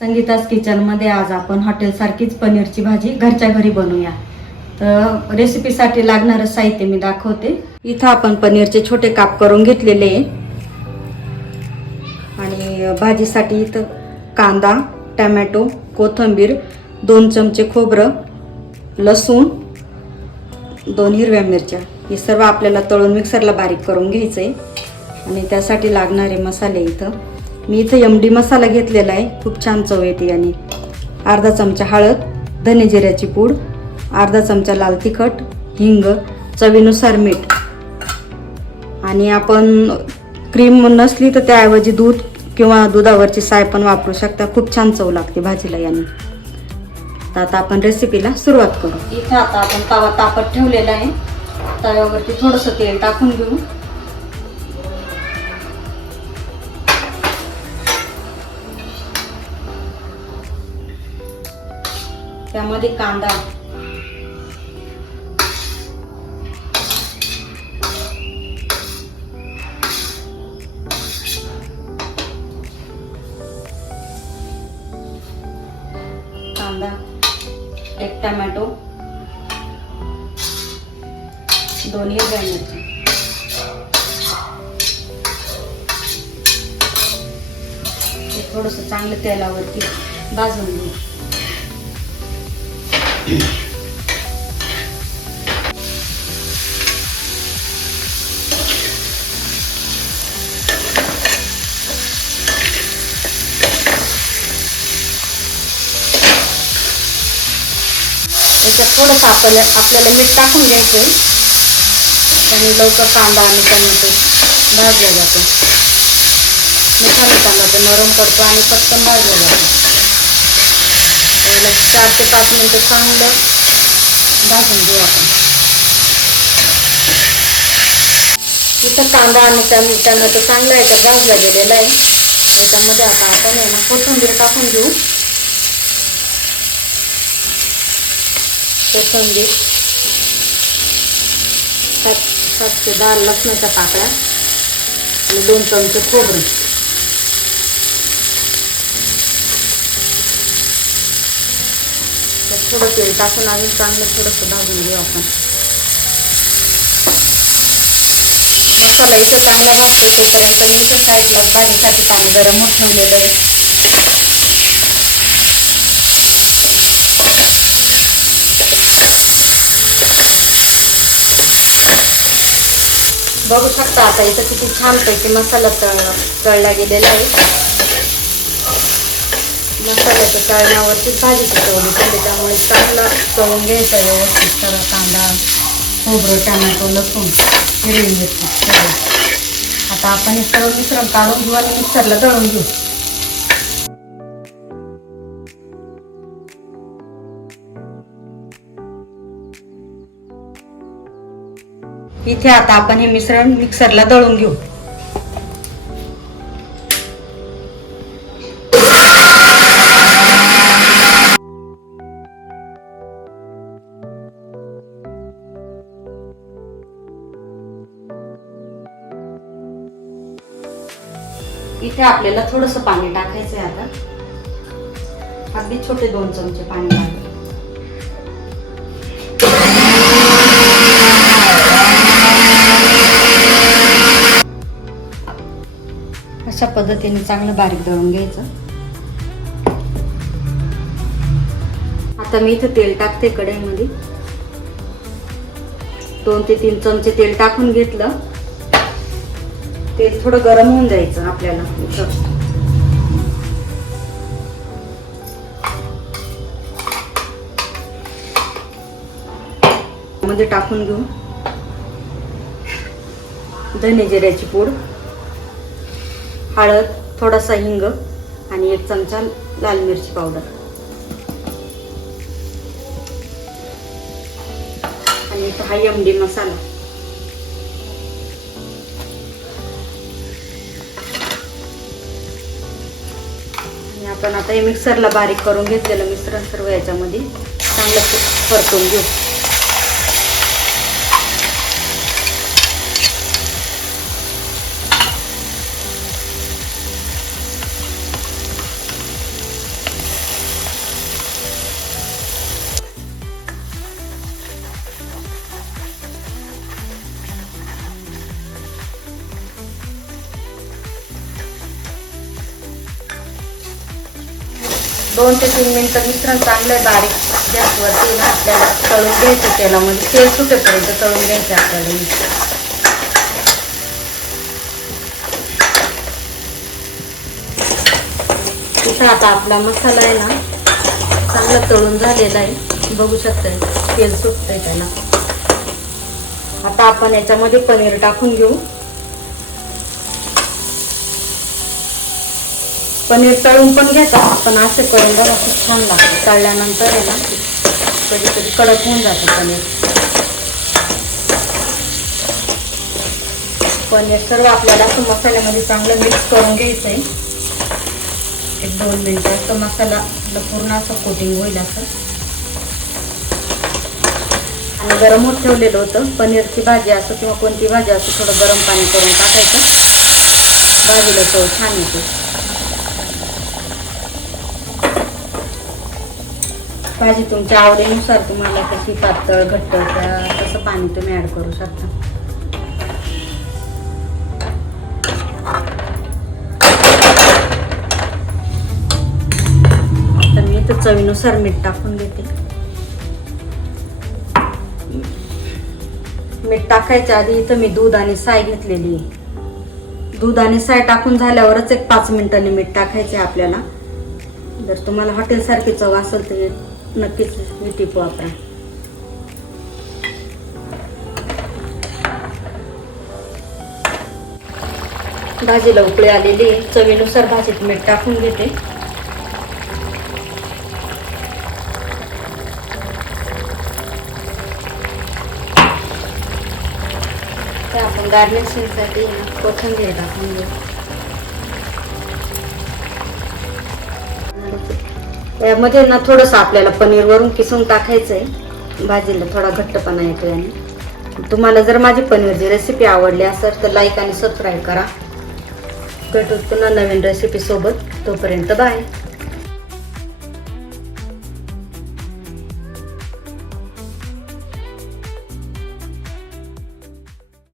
संगीतास किचनमध्ये आज आपण हॉटेलसारखीच पनीरची भाजी घरच्या घरी बनवूया. तर रेसिपीसाठी लागणारं साहित्य मी दाखवते. इथं आपण पनीरचे छोटे काप करून घेतलेले आणि भाजीसाठी इथं कांदा टमॅटो कोथिंबीर दोन चमचे खोबरं लसूण दोन हिरव्या मिरच्या. हे सर्व आपल्याला तळून मिक्सरला बारीक करून घ्यायचं आहे आणि त्यासाठी लागणारे मसाले इथं मी इथं एम डी मसाला घेतलेला आहे. खूप छान चव येते आणि अर्धा चमचा हळद धने जिऱ्याची पूड अर्धा चमचा लाल तिखट हिंग चवीनुसार मीठ. आणि आपण क्रीम नसली तर त्याऐवजी दूध किंवा दुधावरची साय पण वापरू शकता. खूप छान चव लागते भाजीला याने. तर आता आपण रेसिपीला सुरुवात करू. इथं आता आपण तवा तापत ठेवलेला आहे. तव्यावरती थोडंसं तेल टाकून घेऊ. त्यामध्ये कांदा. कांदा एक टमॅटो दोन्ही हिरव्या थोडंसं चांगलं तेलावरती भाजून घेऊ. त्याच्यात थोडंसं आपल्याला आपल्याला मीठ टाकून घ्यायचं आहे. त्याने लवकर कांदा आणि टोमॅटो भाजला जातो मिठाने तो नरम पडतो आणि पटकन भाजला जातो त्याला चार ते पाच मिनटं चांगलं भाजून घेऊ आपण. इथं कांदा आणि टम- टोमॅटो चांगला याचा भाजला गेलेला आहे. त्याच्यामध्ये आता आपण आहे ना कोथिंबीर टाकून घेऊ. कोथिंबीर. सात सात ते दहा लसणाच्या पाकळ्या आणि दोन चमचे खोबरं. थोडं तेल टाकून अजून चांगलं थोडंसं भाजून घेऊ आपण. मसाला इथं चांगला भाजतो तोपर्यंत मी इथं साईडला भाजीसाठी पाणी गरम होत ठेवलेलं आहे. बघू शकता आता इथं किती छानपैकी मसाला तळ तळला गेलेला आहे. मसाल्याच्या तळण्यावरती भाजी पिकवली पडली म्हणजे त्यामुळे चांगला तळून घ्यायचा व्यवस्थित सगळा कांदा खोबरं टॅमॅटो लसूण हिरवी मिरची सगळं. आता आपण हे सर्व मिश्रण काढून घेऊ आणि मिक्सरला दळून घेऊ. इथे आता आपण हे मिश्रण मिक्सरला दळून घेऊ. इथे आपल्याला थोडस पाणी टाकायचंय आता. अगदी छोटे दोन चमचे पाणी टाकले अशा पद्धतीने चांगलं बारीक दळून घ्यायचं. आता मी इथं तेल टाकते कढईमध्ये. दोन ते तीन चमचे तेल टाकून घेतलं. तेल थोडं गरम होऊन द्यायचं आपल्याला. इथं मध्ये टाकून घेऊ. धने जिऱ्याची पूड हळद थोडासा हिंग आणि एक चमचा लाल मिरची पावडर. आणि हा एमडी मसाला. आपण आता हे मिक्सरला बारीक करून घेतलेलं मिश्रण सर्व याच्यामध्ये चांगलं परतून घेऊ. दोन ते तीन मिनटं मिश्रण चांगलं बारीक गॅसवरती ना आपल्याला तळून घ्यायचं तेलामध्ये म्हणजे तेल सुटेपर्यंत तळून घ्यायचं आपल्याला. तिथं आता आपला मसाला आहे ना चांगला तळून झालेला आहे. बघू शकताय तेल सुटतंय त्याला. आता आपण याच्यामध्ये पनीर टाकून घेऊ. पनीर तळून पण घेतात पण असे करून बघा खूप छान लागतं तळल्यानंतर आहे ना कधी कधी कडक होऊन जातं पनीर. पनीर सर्व आपल्याला असं मसाल्यामध्ये चांगलं मिक्स करून घ्यायचं आहे एक दोन मिनटं असं मसाला पूर्ण असं कोटिंग होईल असं. आणि गरम होत ठेवलेलं होतं. पनीरची भाजी असो किंवा कोणती भाजी असो थोडं गरम पाणी करून टाकायचं. भाजीला चव छान येते. भाजी तुमच्या आवडीनुसार तुम्हाला कशी पातळ घट्ट त्या तसं पाणी तुम्ही ॲड करू शकता. आता मी तर चवीनुसार मीठ टाकून घेते मीठ टाकायच्या आधी इथं मी दूध आणि साय घेतलेली आहे. दूध आणि साय टाकून झाल्यावरच एक पाच मिनिटांनी मीठ टाकायचे आपल्याला. जर तुम्हाला हॉटेलसारखी चव असेल तर नक्कीच मी टीप वापरा भाजीला उकळी आलेली चवीनुसार भाजीत मीठ टाकून घेते. तर आपण गार्निशिंगसाठी कोथिंबीर टाकून घेऊ. यामध्ये ना थोडंसं आपल्याला पनीर वरून किसून टाकायचं आहे भाजीला थोडा घट्टपणा येतो याने तुम्हाला जर माझी पनीरची रेसिपी आवडली असेल तर लाईक आणि सबस्क्राईब करा. भेटू पुन्हा नवीन रेसिपी सोबत. तोपर्यंत बाय